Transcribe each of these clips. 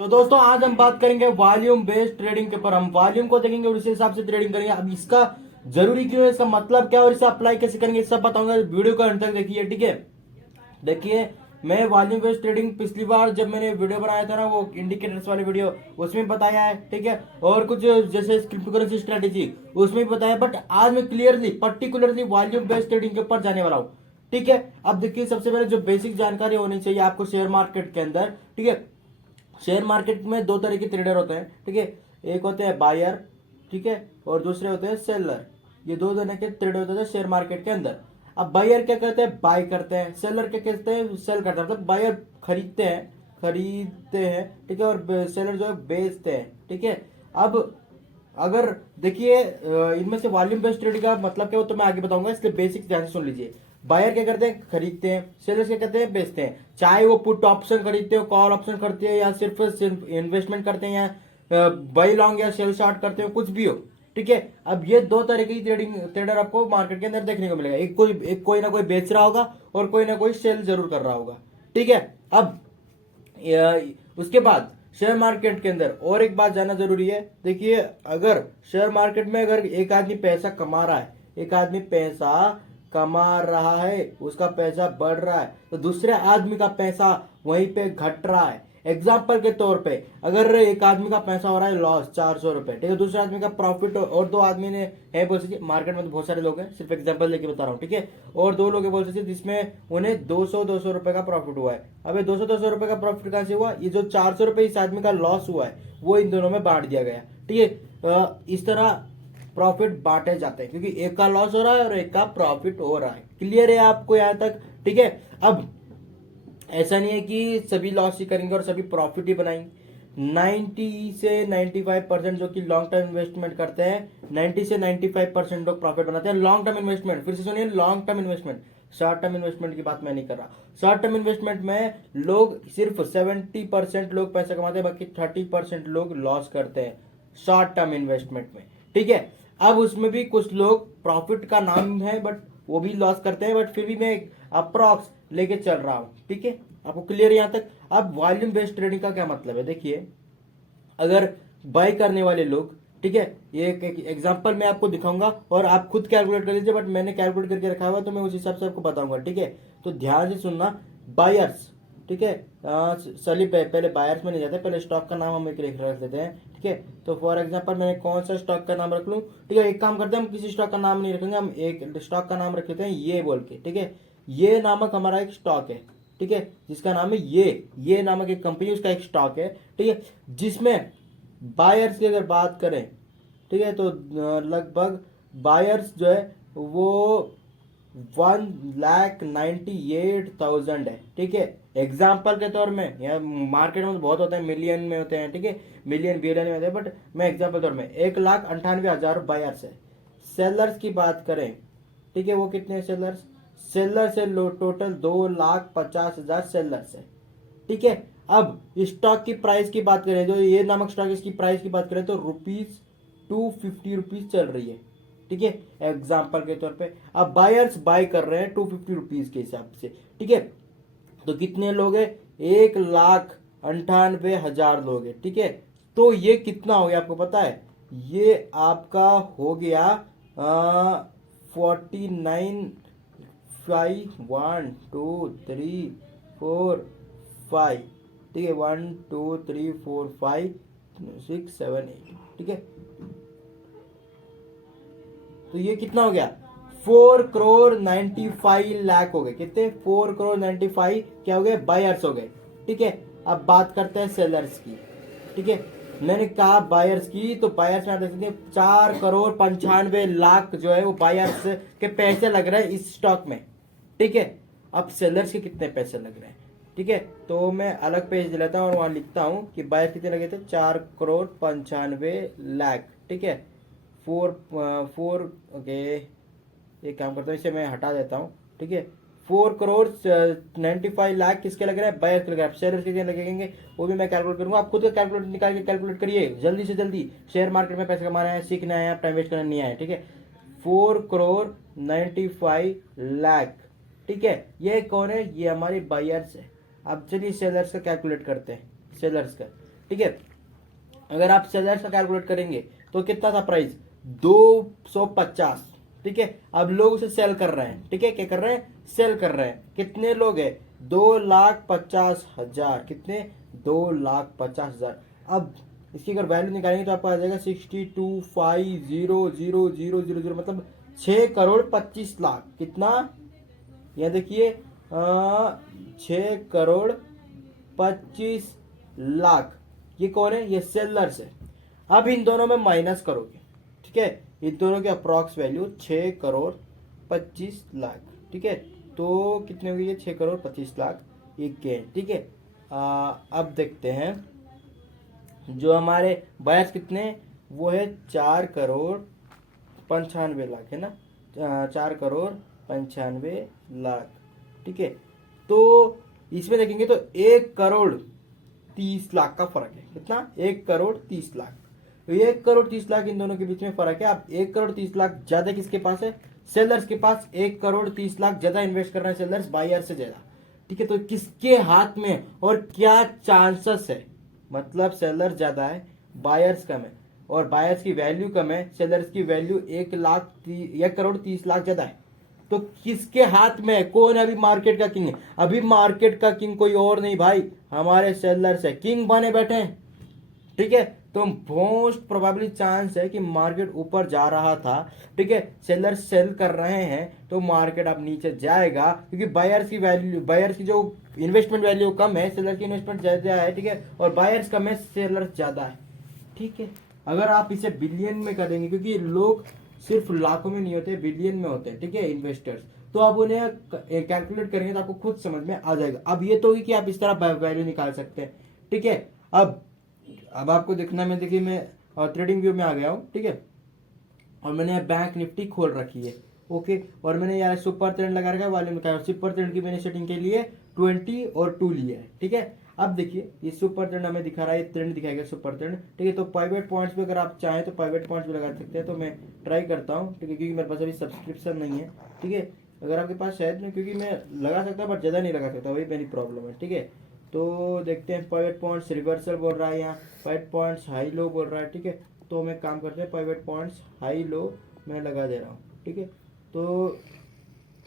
तो दोस्तों आज हम बात करेंगे वॉल्यूम बेस्ड ट्रेडिंग के ऊपर। हम वॉल्यूम को देखेंगे और उसी हिसाब से ट्रेडिंग करेंगे। अब इसका जरूरी क्यों है, इसका मतलब क्या है और इसे अप्लाई कैसे करेंगे, सब बताऊंगा। वीडियो को अंत तक देखिए, ठीक है। देखिए, मैं वॉल्यूम बेस्ड ट्रेडिंग पिछली बार जब मैंने वीडियो बनाया था ना, वो इंडिकेटर्स वाली वीडियो, उसमें बताया है, ठीक है। और कुछ जैसे क्रिप्टो करेंसी स्ट्रेटेजी उसमें भी बताया, बट आज मैं clearly particularly volume based trading के ऊपर जाने वाला हूँ, ठीक है। अब देखिए, सबसे पहले जो बेसिक जानकारी होनी चाहिए आपको शेयर मार्केट के अंदर, ठीक है। शेयर मार्केट में दो तरह के ट्रेडर होते हैं, ठीक है। एक होते हैं बायर, ठीक है, और दूसरे होते हैं सेलर। ये दो तरह के ट्रेडर होते हैं शेयर मार्केट के अंदर। अब बायर क्या करते हैं, बाय करते हैं। सेलर क्या कहते हैं, सेल करते हैं। मतलब बायर खरीदते हैं, ठीक है, और सेलर जो है बेचते हैं, ठीक है। अब अगर देखिए, इनमें से वॉल्यूम बेस्ड ट्रेडिंग का मतलब क्या हो तो मैं आगे बताऊंगा, इसलिए बेसिक ध्यान से सुन लीजिए। बायर क्या करते हैं, खरीदते हैं। सेलर्स क्या करते हैं, बेचते हैं। चाहे वो पुट ऑप्शन खरीदते हो, कॉल ऑप्शन करते हैं, या सिर्फ इन्वेस्टमेंट करते हैं, या बाई लॉन्ग या सेल शॉर्ट करते हो, कुछ भी हो, ठीक है। अब ये दो तरह की ट्रेडर आपको मार्केट के अंदर देखने को मिलेगा। एक कोई ना कोई बेच रहा होगा और कोई ना कोई सेल जरूर कर रहा होगा, ठीक है। अब उसके बाद शेयर मार्केट के अंदर और एक बात जानना जरूरी है। देखिए, अगर शेयर मार्केट में अगर एक आदमी पैसा कमा रहा है, एक आदमी पैसा कमा रहा है, उसका पैसा बढ़ रहा है, तो दूसरे आदमी का पैसा वहीं पे घट रहा है। एग्जाम्पल के तौर पे, अगर एक आदमी का पैसा हो रहा है लॉस 400 रुपए, ठीक है, दूसरे आदमी का प्रॉफिट, और दो आदमी ने है बोल सकते, मार्केट में तो बहुत सारे लोग हैं, सिर्फ एग्जाम्पल लेके बता रहा हूँ, ठीक है। और दो लोग बोल सकते जिसमें उन्हें 200 रुपए का प्रॉफिट हुआ है। अब ये 200 रुपए का प्रॉफिट कहां से हुआ, ये जो 400 रुपए इस आदमी का लॉस हुआ है वो इन दोनों में बांट दिया गया, ठीक है। इस तरह प्रॉफिट बांटे जाते हैं, क्योंकि एक का लॉस हो रहा है और एक का प्रॉफिट हो रहा है। क्लियर है आपको यहां तक, ठीक है। अब ऐसा नहीं है कि सभी लॉस ही करेंगे और सभी प्रॉफिट ही बनाएंगे। 90 से 95% जो कि लॉन्ग टर्म इन्वेस्टमेंट करते हैं, 90 से 95% लोग प्रॉफिट बनाते हैं। लॉन्ग टर्म इन्वेस्टमेंट, फिर से सुनिए, long term investment, short term investment की बात मैं नहीं कर रहा। शॉर्ट टर्म इन्वेस्टमेंट में लोग सिर्फ 70% लोग पैसा कमाते हैं, बाकी 30% लोग लॉस करते हैं शॉर्ट टर्म इन्वेस्टमेंट में, ठीक है। अब उसमें भी कुछ लोग प्रॉफिट का नाम है बट वो भी लॉस करते हैं, बट फिर भी मैं अप्रॉक्स लेके चल रहा हूं, ठीक है। आपको क्लियर यहां तक। अब वॉल्यूम बेस्ड ट्रेडिंग का क्या मतलब है, देखिए, अगर बाय करने वाले लोग, ठीक है, ये एक एग्जांपल मैं आपको दिखाऊंगा और आप खुद कैलकुलेट कर लीजिए, बट मैंने कैलकुलेट करके रखा हुआ है तो मैं उस हिसाब से आपको बताऊंगा, ठीक है। तो ध्यान से सुनना। बायर्स, ठीक है, चलिए पहले बायर्स में नहीं जाते, पहले स्टॉक का नाम हम एक रख देते हैं, ठीक है। तो फॉर एग्जांपल मैंने कौन सा स्टॉक का नाम रख लूं, ठीक है। एक काम करते हैं, हम किसी स्टॉक का नाम नहीं रखेंगे, हम एक स्टॉक का नाम रख लेते हैं ये बोल के, ठीक है। ये नामक हमारा एक स्टॉक है, ठीक है, जिसका नाम है ये नामक एक कंपनी, उसका एक स्टॉक है, ठीक है। जिसमें बायर्स की अगर बात करें, ठीक है, तो लगभग बायर्स जो है वो 1,98,000 है, ठीक है। एग्जाम्पल के तौर में, यह मार्केट में तो बहुत होते हैं, मिलियन में होते हैं, ठीक है, मिलियन बिलियन में होते हैं, बट मैं एग्जाम्पल तौर में 1,98,000 बायर्स है। सेलर्स की बात करें, ठीक है, वो कितने सेलर्स, सेलर से टोटल 2,50,000 सेलर्स है, ठीक है। अब स्टॉक की प्राइस की बात करें, जो ये नामक स्टॉक, इसकी प्राइस की बात करें तो ₹250 चल रही है, ठीक है, एग्जाम्पल के तौर पे। अब बायर्स बाय कर रहे हैं ₹250 के हिसाब से, ठीक है। तो कितने लोग हैं, 1,98,000 लोग हैं, ठीक है। तो ये कितना हो गया आपको पता है, ये आपका हो गया 49, 1 2 3 4 5, ठीक है, 1 2 3 4 5 6 7 8, ठीक है। तो ये कितना हो गया, 4,95,00,000 हो गए। कितने, 4,95,00,000 क्या हो गए, बायर्स हो गए, ठीक है। अब बात करते हैं सेलर्स की, ठीक है। मैंने कहा बायर्स की, तो बायर्स में आप देख सकते हैं 4,95,00,000 जो है वो बायर्स के पैसे लग रहे हैं इस स्टॉक में, ठीक है। अब सेलर्स के कितने पैसे लग रहे हैं, ठीक है। तो मैं अलग पेज लेता हूँ और वहां लिखता हूँ कि बायर्स कितने लगे थे, 4,95,00,000, ठीक है। 4 ओके, एक काम करता हूँ, इसे मैं हटा देता हूँ, ठीक है। 4,95,00,000 किसके लग रहे हैं, बायर्स के लग रहे हैं। शेयर कितने लगेंगे वो भी मैं कैलकुलेट करूंगा, आप खुद का कैलकुलेट निकाल के कैलकुलेट करिए जल्दी से जल्दी। शेयर मार्केट में पैसे कमाना है, सीखना है, आप टाइम वेस्ट करना नहीं आए, ठीक है। 4,95,00,000, ठीक है। ये कौन है, ये हमारी बायर्स है। अब चलिए सेलर्स का कैलकुलेट करते हैं, सेलर्स का। ठीक है। अगर आप सेलर्स का कैलकुलेट करेंगे तो कितना था प्राइस, 250, ठीक है। अब लोग उसे सेल कर रहे हैं, ठीक है, क्या कर रहे हैं, सेल कर रहे हैं। कितने लोग हैं, 2,50,000, कितने, 2,50,000। अब इसकी अगर वैल्यू निकालेंगे तो आपको आ जाएगा 62,50,000, मतलब 6,25,00,000। कितना, यह देखिए 6,25,00,000। ये कौन है, ये सेलर्स है। अब इन दोनों में माइनस करोगे, ठीक है, इन दोनों की अप्रॉक्स वैल्यू 6,25,00,000, ठीक है। तो कितने हो गए ये, 6,25,00,000 ये गेन, ठीक है। अब देखते हैं जो हमारे बायर्स कितने, वो है 4,95,00,000, है ना, 4,95,00,000, ठीक है। तो इसमें देखेंगे तो 1,30,00,000 का फर्क है। कितना, 1,30,00,000। तो 1,30,00,000 इन दोनों के बीच में फर्क है। अब 1,30,00,000 ज्यादा किसके पास है, सेलर्स के पास। 1,30,00,000 ज्यादा इन्वेस्ट कर रहे हैं सेलर्स बायर से ज्यादा, ठीक है। तो किसके हाथ में और क्या चांसेस है, मतलब सेलर ज्यादा है, बायर्स कम है, और बायर्स की वैल्यू कम है, सेलर्स की वैल्यू 1,30,00,000 ज्यादा है। तो किसके हाथ में है, कौन है अभी मार्केट का किंग है, अभी मार्केट का किंग कोई और नहीं भाई, हमारे सेलर्स है, किंग बने बैठे हैं, ठीक है। तो मोस्ट प्रोबेबली चांस है कि मार्केट ऊपर जा रहा था, ठीक है, सेलर सेल कर रहे हैं तो मार्केट अब नीचे जाएगा, क्योंकि बायर्स की वैल्यू, बायर्स की जो इन्वेस्टमेंट वैल्यू कम है, सेलर की इन्वेस्टमेंट ज्यादा है, ठीक है, और बायर्स कम है, सेलर ज्यादा है, ठीक है। अगर आप इसे बिलियन में करेंगे, क्योंकि लोग सिर्फ लाखों में नहीं होते, बिलियन में होते हैं, ठीक है, इन्वेस्टर्स, तो आप उन्हें कैलकुलेट करेंगे तो आपको खुद समझ में आ जाएगा। अब ये तो हुई कि आप इस तरह वैल्यू निकाल सकते हैं, ठीक है। अब आपको देखना, मैं देखिए मैं ट्रेडिंग व्यू में आ गया हूँ, ठीक है, और मैंने बैंक निफ्टी खोल रखी है, ओके, और मैंने यार सुपर ट्रेंड लगा रखा है, वॉल्यूम का सुपर ट्रेंड की मैंने सेटिंग के लिए 20 और 2 लिया है, ठीक है। अब देखिए ये सुपर ट्रेंड हमें दिखा रहा है, ट्रेंड दिखाएगा सुपर ट्रेंड, ठीक है। तो प्राइवेट पॉइंट्स पे अगर आप चाहें तो प्राइवेट पॉइंट्स भी लगा सकते हैं, तो मैं ट्राई करता हूँ, ठीक है, क्योंकि मेरे पास अभी सब्सक्रिप्शन नहीं है, ठीक है। अगर आपके पास शायद नहीं, क्योंकि मैं लगा सकता बट ज़्यादा नहीं लगा सकता, वही मेरी प्रॉब्लम है, ठीक है। तो देखते हैं, प्राइवेट पॉइंट्स रिवर्सल बोल रहा है यहाँ, प्राइवेट पॉइंट्स हाई लो बोल रहा है, ठीक है। तो मैं काम करते हैं, प्राइवेट पॉइंट्स हाई लो मैं लगा दे रहा हूँ, ठीक है। तो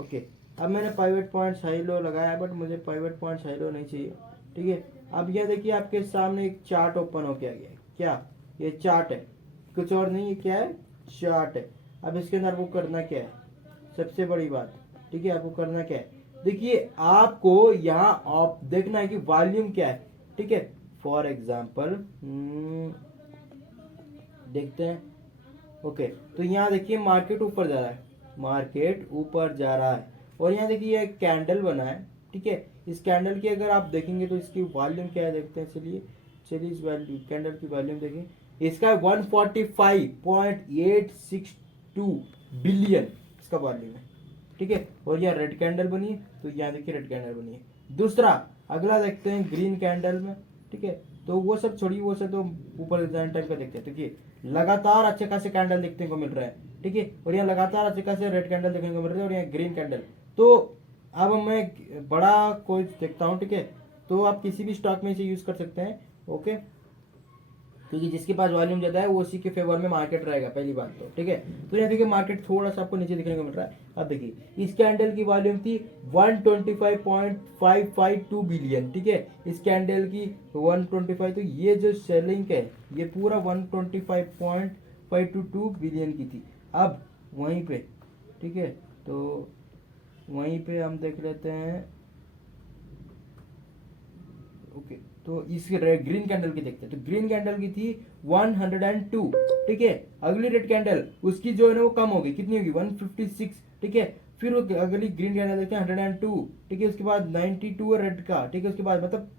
ओके, अब मैंने प्राइवेट पॉइंट्स हाई लो लगाया, बट मुझे प्राइवेट पॉइंट्स हाई लो नहीं चाहिए, ठीक है। अब यह देखिए आपके सामने एक चार्ट ओपन हो गया है, क्या, ये चार्ट है, कुछ और नहीं, ये क्या है, चार्ट है। अब इसके अंदर आपको करना क्या है, सबसे बड़ी बात, ठीक है, आपको करना क्या है, देखिए आपको यहाँ आप देखना है कि वॉल्यूम क्या है, ठीक है। फॉर एग्जाम्पल देखते हैं, ओके, तो यहाँ देखिए मार्केट ऊपर जा रहा है, मार्केट ऊपर जा रहा है, और यहाँ देखिए एक कैंडल बना है, ठीक है। इस कैंडल की अगर आप देखेंगे तो इसकी वॉल्यूम क्या है, देखते हैं, चलिए इस वैल्यू कैंडल की वॉल्यूम देखिए, इसका 145.862 बिलियन इसका वॉल्यूम है, ठीक है। और यहाँ रेड कैंडल बनी है, तो यहाँ देखिए रेड कैंडल बनी है। दूसरा अगला देखते हैं ग्रीन कैंडल में, ठीक है। तो वो सब छोड़िए, वो सब तो ऊपर टाइम का देखते हैं, देखिए लगातार अच्छे खासे कैंडल देखने को मिल रहा है, ठीक है। और यहाँ लगातार अच्छे खासे रेड कैंडल देखने को मिल रहे हैं, और यहाँ ग्रीन कैंडल। तो अब मैं बड़ा कोई देखता हूँ, ठीक है। तो आप किसी भी स्टॉक में इसे यूज कर सकते हैं, ओके, क्योंकि जिसके पास वॉल्यूम ज्यादा है वो उसी के फेवर में मार्केट रहेगा, पहली बात तो, ठीक है। तो यहाँ देखिए मार्केट थोड़ा सा आपको नीचे दिखने को मिल रहा है। अब देखिए इस कैंडल की वॉल्यूम थी 125.552 बिलियन, ठीक है, इस कैंडल की 125, तो ये जो सेलिंग है ये पूरा 125.522 बिलियन की थी। अब वहीं पे, ठीक है, तो वहीं पे हम देख लेते हैं, ओके, तो इस ग्रीन कैंडल की देखते हैं। तो ग्रीन कैंडल की थी 102, ठीक है। अगली रेड कैंडल उसकी जो है ना वो कम होगी, कितनी होगी, 156, ठीक है। फिर अगली ग्रीन कैंडल देखते हैं 102, ठीक है। उसके बाद 92 रेड का, ठीक है। उसके बाद मतलब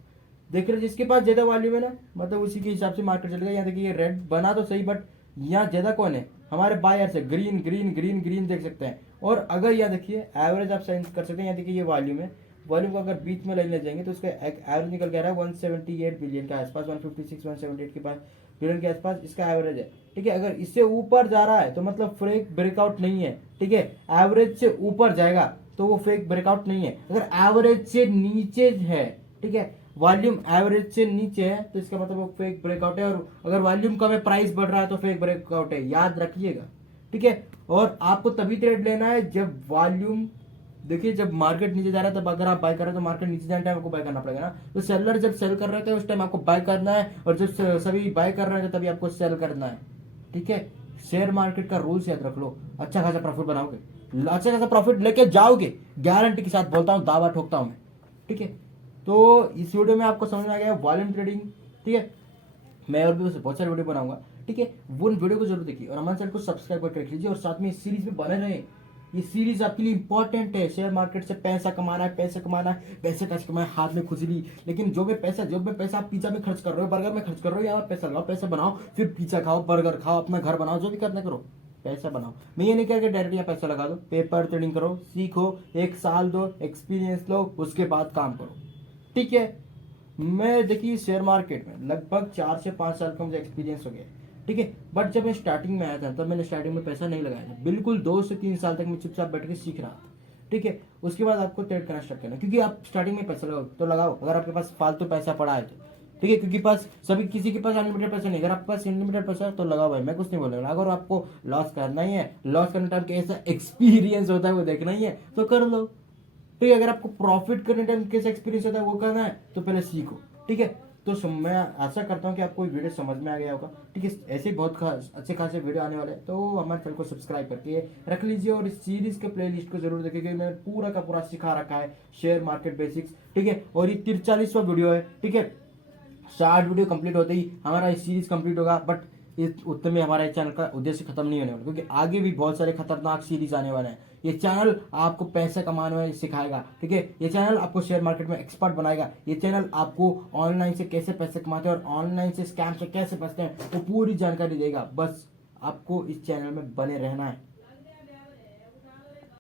देख रहे जिसके पास ज्यादा वॉल्यूम है ना, मतलब उसी के हिसाब से मार्केट चलेगा। यहाँ देखिए रेड बना तो सही, बट यहाँ ज्यादा कौन है, हमारे बायर्स है, ग्रीन ग्रीन ग्रीन ग्रीन देख सकते हैं। और अगर यहाँ देखिए एवरेज आप साइन कर सकते हैं, यहाँ देखिए ये वॉल्यूम है, वॉल्यूम को अगर बीच में लेने जाएंगे तो उसका एक एवरेज निकल के आ रहा है 178 बिलियन के आसपास, 156 178 के पास बिलियन के आसपास इसका एवरेज है, ठीक है। अगर इससे ऊपर जा रहा है तो मतलब फेक ब्रेकआउट नहीं है, ठीक है। एवरेज से ऊपर जाएगा तो वो फेक ब्रेकआउट नहीं है। अगर एवरेज से नीचे है, ठीक है, वॉल्यूम एवरेज से नीचे है तो इसका मतलब वो फेक ब्रेकआउट है, और अगर वॉल्यूम कम है प्राइस बढ़ रहा है तो फेक ब्रेकआउट है, याद रखिएगा। ठीक है, और आपको तभी ट्रेड लेना है जब वॉल्यूम, देखिए जब मार्केट नीचे जा रहा है तब अगर आप बाय कर रहे हैं तो मार्केट नीचे जाने टाइम आपको बाय करना पड़ेगा ना। तो सेलर जब सेल कर रहे थे उस टाइम आपको बाय करना है, और जब सभी बाय कर रहे थे तभी आपको सेल करना है। ठीक है, शेयर मार्केट का रूल्स याद रख लो, अच्छा खासा प्रॉफिट बनाओगे, अच्छा खासा प्रॉफिट लेके जाओगे, गारंटी के साथ बोलता हूँ, दावा ठोकता हूँ मैं। ठीक है, तो इस वीडियो में आपको समझ में आ गया वॉल्यूम ट्रेडिंग। ठीक है, मैं और भी बहुत सारे वीडियो बनाऊंगा। ठीक है, वो वीडियो को जरूर देखिए और हमारे चैनल को सब्सक्राइब करके रख लीजिए, और साथ में इस सीरीज में बने रहे। ये सीरीज आपके लिए इंपॉर्टेंट है। शेयर मार्केट से पैसा कमाना है, पैसा कमाना है, पैसे कैसे कमाए, हाथ में खुजली। लेकिन जो में पैसा आप पिज्जा में खर्च कर रहे हो, बर्गर में खर्च कर रहे हो, यहाँ पैसा लगाओ, पैसा बनाओ, फिर पिज्जा खाओ, बर्गर खाओ, अपना घर बनाओ, जो भी करना करो, पैसा बनाओ। मैं ये नहीं कह के डायरेक्ट यहाँ पैसा लगा दो, पेपर ट्रेडिंग करो, सीखो, 1 साल दो, एक्सपीरियंस लो, उसके बाद काम करो। ठीक है, मैं देखिए शेयर मार्केट में लगभग 4 से 5 साल का मुझे एक्सपीरियंस हो गया। ठीक है, बट जब मैं स्टार्टिंग में आया था तब मैंने स्टार्टिंग में पैसा नहीं लगाया था, बिल्कुल 2 से 3 साल तक मैं चुपचाप बैठ के सीख रहा था। ठीक है, उसके बाद आपको ट्रेड करना स्टार्ट करना, क्योंकि आप स्टार्टिंग में पैसा लगाओ तो लगाओ अगर आपके पास फालतू पैसा पड़ा है तो। ठीक है, क्योंकि पास सभी किसी के पास अनलिमिटेड पैसा नहीं, अगर आपके पास अनलिमिटेड पैसा है तो लगाओ भाई, मैं कुछ नहीं बोल रहा। अगर आपको लॉस करना ही है, लॉस करने टाइम कैसा एक्सपीरियंस होता है वो देखना ही है तो कर लो। ठीक है, अगर आपको प्रॉफिट करने टाइम कैसा एक्सपीरियंस होता है वो करना है तो पहले सीखो। ठीक है, तो मैं आशा करता हूँ कि आपको वीडियो समझ में आ गया होगा। ठीक है, ऐसे बहुत अच्छे खासे वीडियो आने वाले हैं, तो हमारे चैनल को सब्सक्राइब करके रख लीजिए, और इस सीरीज के प्लेलिस्ट को जरूर देखिए, मैंने पूरा का पूरा सिखा रखा है शेयर मार्केट बेसिक्स। ठीक है, और ये 43वां वीडियो है। ठीक है, 60 वीडियो कंप्लीट होते ही हमारा इस सीरीज कंप्लीट होगा, बट उतने में हमारे चैनल का उद्देश्य खत्म नहीं होने वाला, क्योंकि आगे भी बहुत सारे खतरनाक सीरीज आने वाले हैं। ये चैनल आपको पैसे कमाने में सिखाएगा। ठीक है, ये चैनल आपको शेयर मार्केट में एक्सपर्ट बनाएगा। ये चैनल आपको ऑनलाइन से कैसे पैसे कमाते हैं और ऑनलाइन से स्कैम से कैसे बचते हैं वो पूरी जानकारी देगा। बस आपको इस चैनल में बने रहना है।